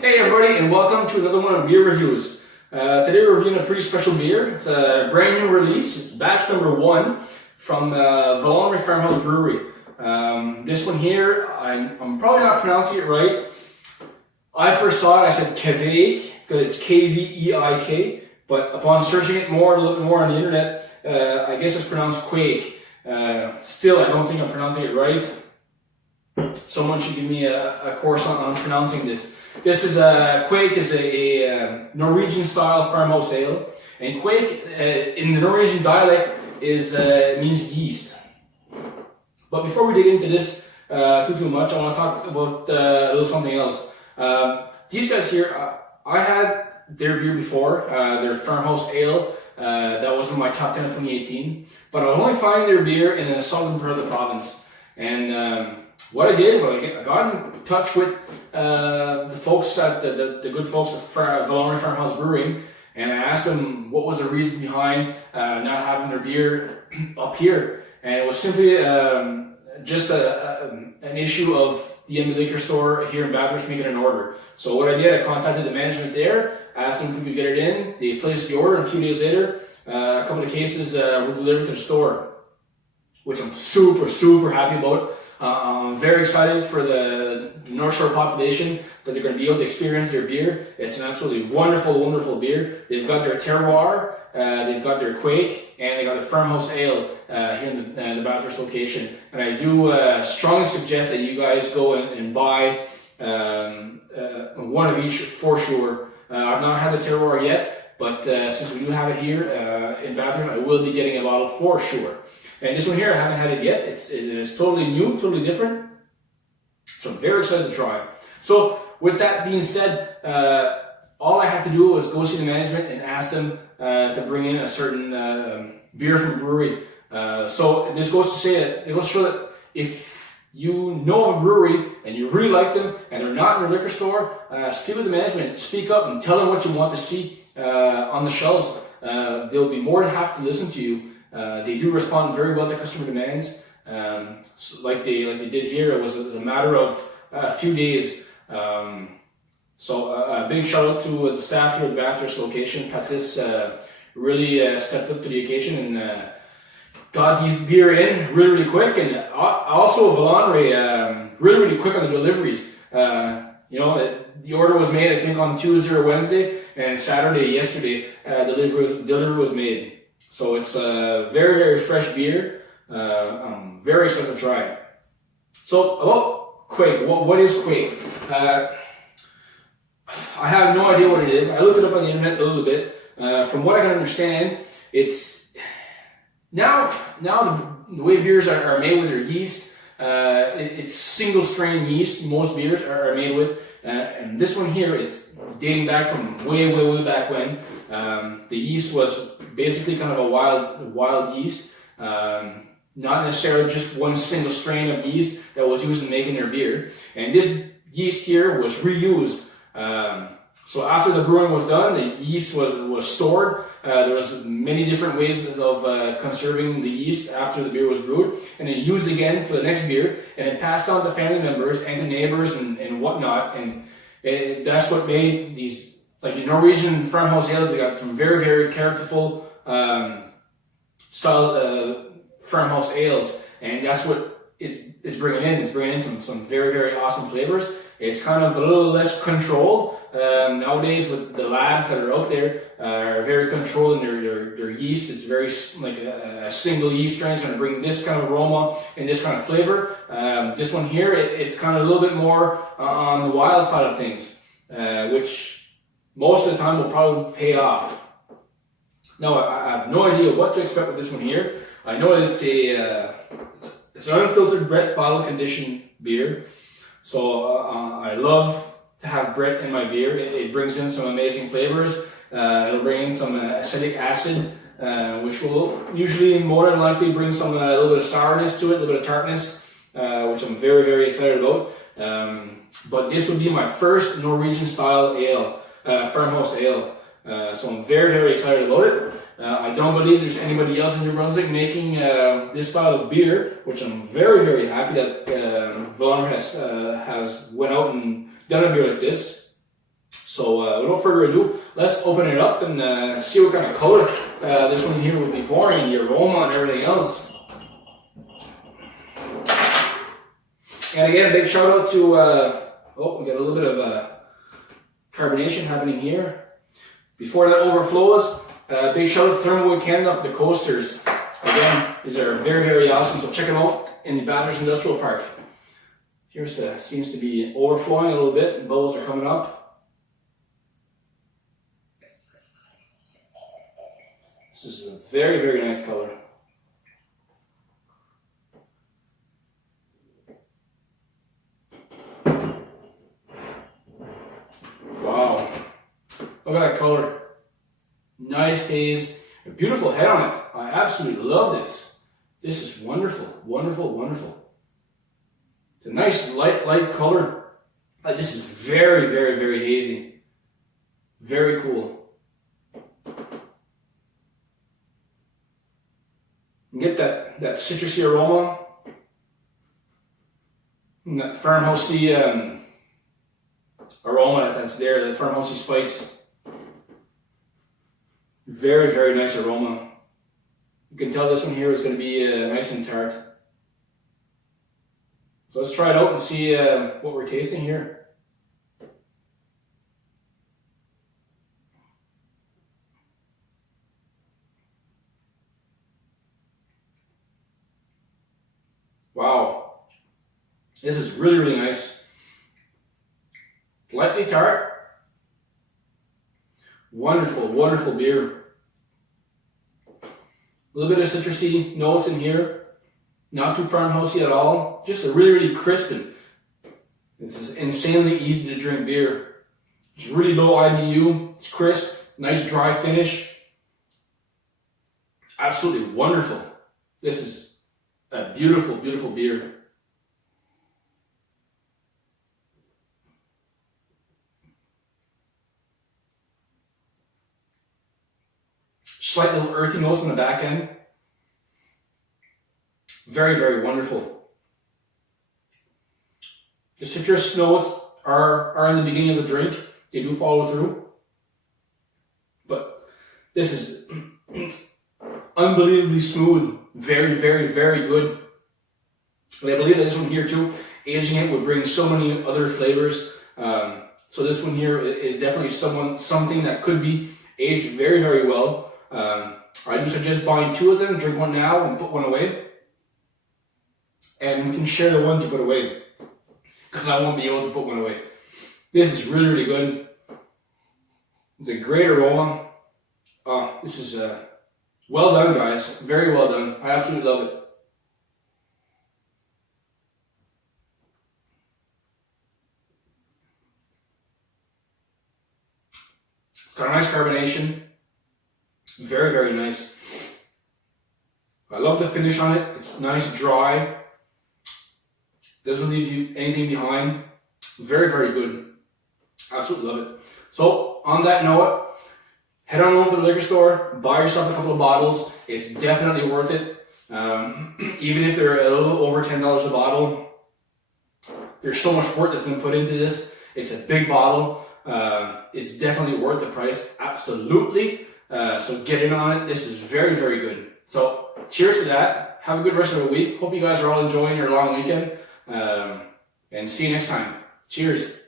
Hey everybody, and welcome to another one of beer reviews. Today we're reviewing a pretty special beer. It's a brand new release. It's batch number 1 from Valonray Farmhouse Brewery. This one here, I'm probably not pronouncing it right. I first saw it, I said Kveik, because it's K-V-E-I-K, but upon searching it a little bit more on the internet, I guess it's pronounced Kveik. Still, I don't think I'm pronouncing it right. Someone should give me a course on pronouncing this. This is Kveik is a Norwegian style farmhouse ale, and Kveik in the Norwegian dialect means yeast. But before we dig into this too much, I want to talk about a little something else. These guys here, I had their beer before, their farmhouse ale. That was in my top 10 of 2018. But I was only finding their beer in the southern part of the province, and what I did, I got in touch with the folks at the good folks at Valonray Farmhouse Brewery, and I asked them what was the reason behind not having their beer up here, and it was simply just an issue of the MD liquor store here in Bathurst making an order. So what I did, I contacted the management there, asked them if we could get it in. They placed the order, and a few days later, a couple of cases were delivered to the store, which I'm super happy about. I'm very excited for the North Shore population that they're going to be able to experience their beer. It's an absolutely wonderful beer. They've got their terroir, they've got their Kveik, and they got a farmhouse ale here in the Bathurst location. And I do strongly suggest that you guys go and buy one of each for sure. I've not had the terroir yet, but since we do have it here in Bathurst, I will be getting a bottle for sure. And this one here, I haven't had it yet. It is totally new, totally different. So I'm very excited to try. So with that being said, all I had to do was go see the management and ask them to bring in a certain beer from the brewery. So this goes to say that it goes to show that if you know of a brewery and you really like them and they're not in your liquor store, speak with the management, speak up and tell them what you want to see on the shelves. They'll be more than happy to listen to you. They do respond very well to customer demands, like they did here. It was a matter of a few days. So a big shout out to the staff here at the Bathurst location. Patrice really stepped up to the occasion and got these beer in really quick. And also Valonray really quick on the deliveries. The order was made I think on Tuesday or Wednesday, and Saturday yesterday delivery was made. So it's a very fresh beer. I'm very excited to try it. So about Kveik, what is Kveik? I have no idea what it is. I looked it up on the internet a little bit. From what I can understand, it's now the way beers are made with their yeast. It's single strain yeast. Most beers are made with, and this one here, it's dating back from way back when. The yeast was basically kind of a wild yeast, not necessarily just one single strain of yeast that was used in making their beer. And this yeast here was reused. So after the brewing was done, the yeast was stored. There was many different ways of conserving the yeast after the beer was brewed, and then used again for the next beer, and then passed on to family members and to neighbors and whatnot. And that's what made these, like the Norwegian farmhouse ales, they got some very characterful style farmhouse ales, and that's what it's bringing in. It's bringing in some very awesome flavors. It's kind of a little less controlled. Nowadays with the labs that are out there are very controlled in their yeast. It's very like a single yeast strain is going to bring this kind of aroma and this kind of flavor. This one here, it's kind of a little bit more on the wild side of things, which most of the time will probably pay off. Now, I have no idea what to expect with this one here. I know that it's an unfiltered Brett bottle conditioned beer. So I love to have Brett in my beer. It brings in some amazing flavors. It'll bring in some acetic acid, which will usually more than likely bring some a little bit of sourness to it, a little bit of tartness, which I'm very excited about. But this would be my first Norwegian style ale, farmhouse ale. So I'm very excited about it. I don't believe there's anybody else in New Brunswick making this style of beer, which I'm very happy that Valonray has went out and done a beer like this. So without further ado, let's open it up and see what kind of color this one here will be pouring, and the aroma and everything else. And again, a big shout out to, oh, we got a little bit of carbonation happening here. Before that overflows, big shout out to Thermalwood Canada for the coasters. Again, these are very, very awesome, so check them out in the Bathurst Industrial Park. Here's seems to be overflowing a little bit, and bubbles are coming up. This is a very, very nice color. Wow, look at that color. Nice haze, a beautiful head on it. I absolutely love this. This is wonderful, wonderful, wonderful. It's a nice light color. This is very, very, very hazy. Very cool. You get that citrusy aroma. And that farmhousey aroma that's there, the farmhousey spice. Very, very nice aroma. You can tell this one here is going to be nice and tart. So let's try it out and see what we're tasting here. Wow. This is really, really nice. Lightly tart. Wonderful, wonderful beer. A little bit of citrusy notes in here. Not too farmhousey at all. Just a really, really crisp and this is insanely easy to drink beer. It's really low IBU. It's crisp, nice dry finish. Absolutely wonderful. This is a beautiful, beautiful beer. Slight little earthy notes on the back end. Very, very wonderful. The citrus notes are in the beginning of the drink. They do follow through. But this is unbelievably smooth. Very, very, very good. And I believe that this one here too, aging it would bring so many other flavors. So this one here is definitely something that could be aged very, very well. I do suggest buying two of them, drink one now and put one away. And we can share the ones you put away, because I won't be able to put one away. This is really, really good. It's a great aroma. This is well done, guys. Very well done. I absolutely love it. It's got a nice carbonation. Very, very nice. I love the finish on it. It's nice, dry. Doesn't leave you anything behind. Very, very good. Absolutely love it. So, on that note, head on over to the liquor store, buy yourself a couple of bottles. It's definitely worth it. Even if they're a little over $10 a bottle, there's so much work that's been put into this. It's a big bottle. It's definitely worth the price. Absolutely. So get in on it. This is very, very good. So cheers to that. Have a good rest of the week. Hope you guys are all enjoying your long weekend. And see you next time. Cheers.